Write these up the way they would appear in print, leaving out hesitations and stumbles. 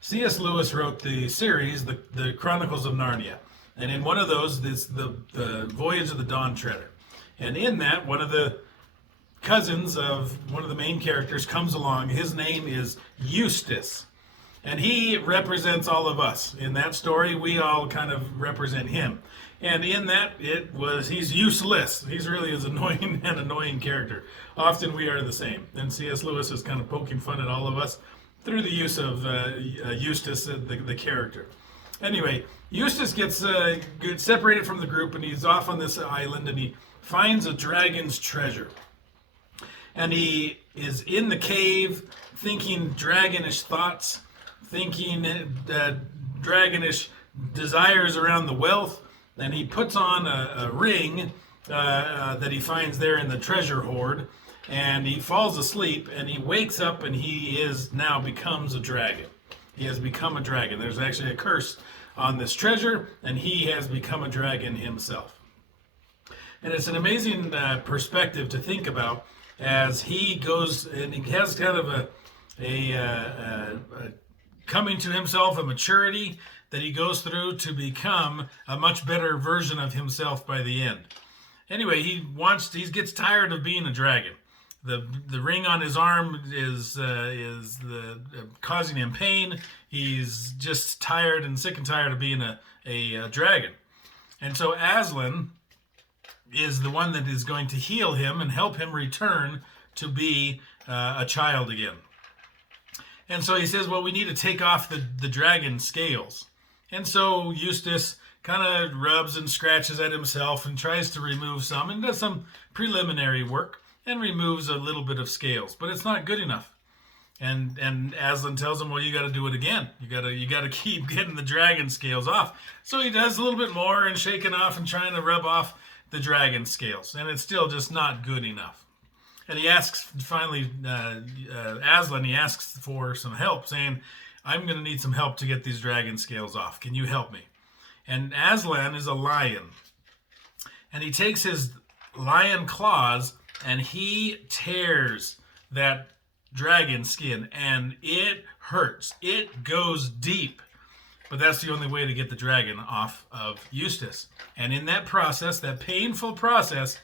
C.S. Lewis wrote the series, the Chronicles of Narnia. And in one of those, it's the Voyage of the Dawn Treader. And in that, one of the cousins of one of the main characters comes along. His name is Eustace. And he represents all of us. In that story, we all kind of represent him. And in that, he's useless. He's really as annoying an annoying character. Often we are the same. And C.S. Lewis is kind of poking fun at all of us through the use of Eustace, the character. Anyway, Eustace gets separated from the group, and he's off on this island, and he finds a dragon's treasure. And he is in the cave, thinking dragonish thoughts, thinking dragonish desires around the wealth, and he puts on a ring that he finds there in the treasure hoard, and he falls asleep, and he wakes up, and he becomes a dragon. He has become a dragon. There's actually a curse on this treasure, and he has become a dragon himself. And it's an amazing perspective to think about as he goes, and he has kind of a coming to himself, a maturity that he goes through to become a much better version of himself by the end. Anyway, he gets tired of being a dragon. The ring on his arm is causing him pain. He's just tired and sick and tired of being a dragon. And so Aslan is the one that is going to heal him and help him return to be a child again. And so he says, well, we need to take off the dragon scales. And so Eustace kind of rubs and scratches at himself and tries to remove some and does some preliminary work and removes a little bit of scales, but it's not good enough. And Aslan tells him, well, you got to do it again. You got to keep getting the dragon scales off. So he does a little bit more and shaking off and trying to rub off the dragon scales, and it's still just not good enough. And he asks, finally, Aslan, he asks for some help, saying, I'm going to need some help to get these dragon scales off. Can you help me? And Aslan is a lion. And he takes his lion claws and he tears that dragon skin, and it hurts. It goes deep. But that's the only way to get the dragon off of Eustace. And in that process, that painful process,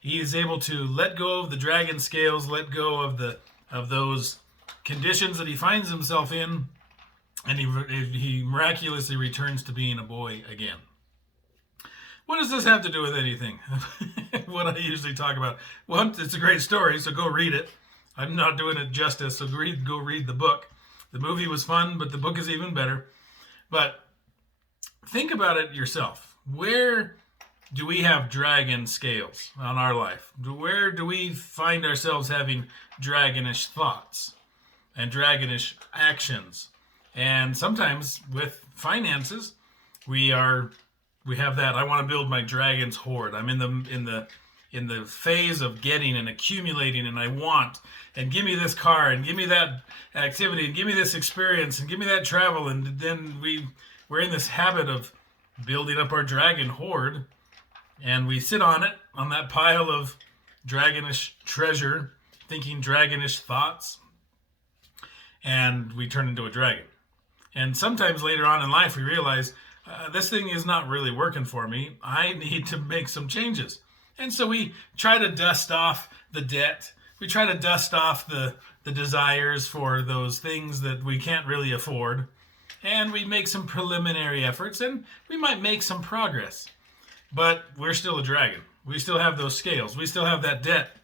he is able to let go of the dragon scales, let go of those conditions that he finds himself in, and he miraculously returns to being a boy again. What does this have to do with anything? What I usually talk about? Well, it's a great story, so go read it. I'm not doing it justice, so go read the book. The movie was fun, but the book is even better. But think about it yourself. Where do we have dragon scales on our life? Where do we find ourselves having dragonish thoughts and dragonish actions? And sometimes with finances, we have that. I want to build my dragon's hoard. I'm in the phase of getting and accumulating, and I want, and give me this car, and give me that activity, and give me this experience, and give me that travel. And then we're in this habit of building up our dragon hoard, and we sit on it, on that pile of dragonish treasure, thinking dragonish thoughts, and we turn into a dragon. And sometimes later on in life, we realize, this thing is not really working for me. I need to make some changes. And so we try to dust off the debt. We try to dust off the desires for those things that we can't really afford. And we make some preliminary efforts, and we might make some progress. But we're still a dragon. We still have those scales. We still have that debt.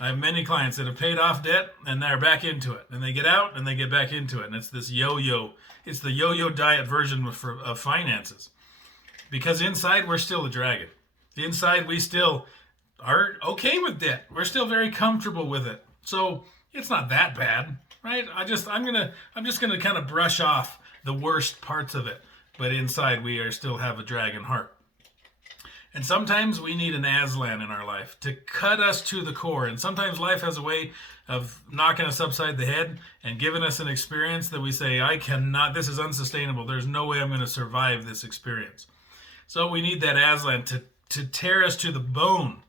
I have many clients that have paid off debt, and they're back into it. And they get out, and they get back into it. And it's this yo-yo. It's the yo-yo diet version of finances. Because inside, we're still a dragon. Inside, we still are okay with debt. We're still very comfortable with it. So it's not that bad, right? I'm just gonna kind of brush off the worst parts of it. But inside, we still have a dragon heart. And sometimes we need an Aslan in our life to cut us to the core. And sometimes life has a way of knocking us upside the head and giving us an experience that we say, I cannot, this is unsustainable. There's no way I'm going to survive this experience. So we need that Aslan to tear us to the bone,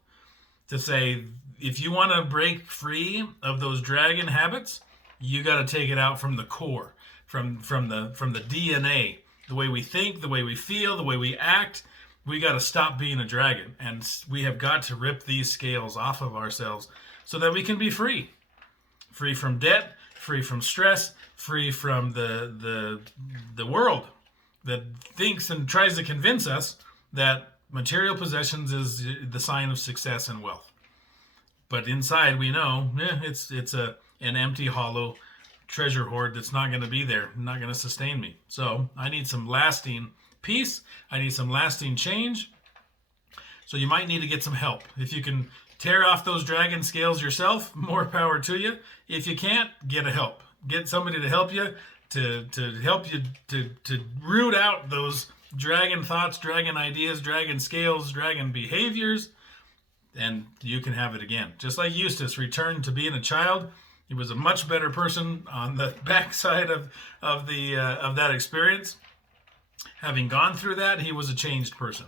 to say, if you want to break free of those dragon habits, You got to take it out from the core, from the DNA, the way we think, the way we feel, the way we act. We got to stop being a dragon, and we have got to rip these scales off of ourselves so that we can be free. Free from debt, free from stress, free from the world that thinks and tries to convince us that material possessions is the sign of success and wealth. But inside we know it's an empty, hollow treasure hoard that's not going to be there, not going to sustain me. So I need some lasting peace. I need some lasting change. So you might need to get some help. If you can tear off those dragon scales yourself, more power to you. If you can't, get a help. Get somebody to help you, to help you to root out those dragon thoughts, dragon ideas, dragon scales, dragon behaviors, and you can have it again. Just like Eustace returned to being a child, he was a much better person on the backside of that experience. Having gone through that, he was a changed person.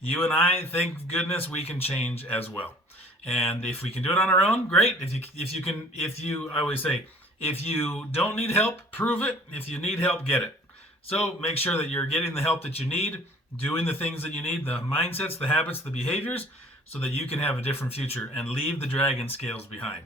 You and I, thank goodness, we can change as well. And if we can do it on our own, great. I always say, if you don't need help, prove it. If you need help, get it. So make sure that you're getting the help that you need, doing the things that you need, the mindsets, the habits, the behaviors, so that you can have a different future and leave the dragon scales behind.